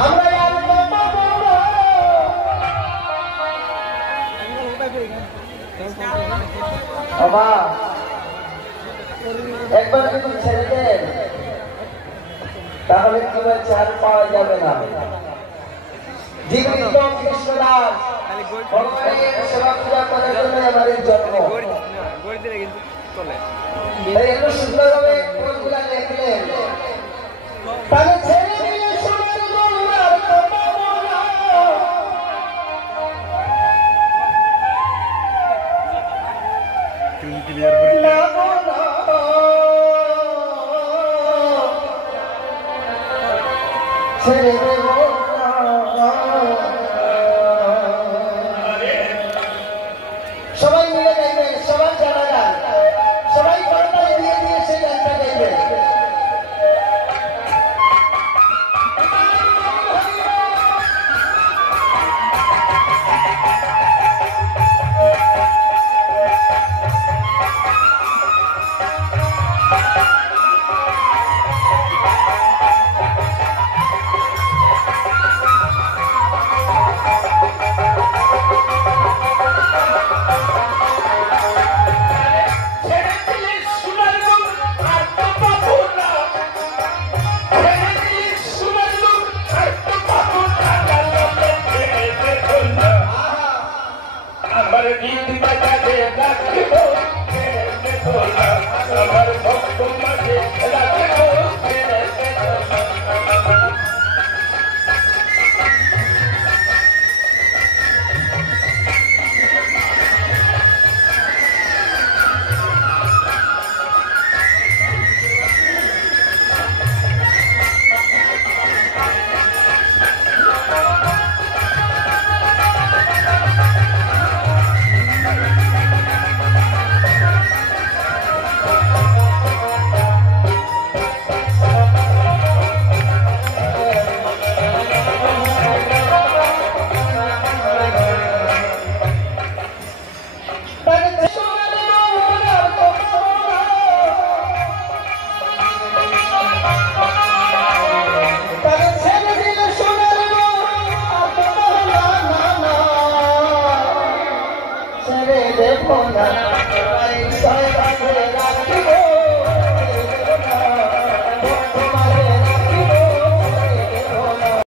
আমরা আর বাবা একবার যদি ছেড়ে দেন তাহলে তোমার চার পাওয়া যাবে না। জীবিত কৃষ্ণদাস ভগবানের সেবা পূজা করার জন্য আমাদের জন্ম। তাই এত সুন্দরভাবে কোনগুলা দেখলেন তাহলে ছেড়ে দিয়ে সোনার গঙ্গার ছেড়ে দেব সবাই মিলে গাইবে, সবাই জানা গান, সবাই করতালি দিয়ে দিয়ে সেই গানটা গাইবে। Oh,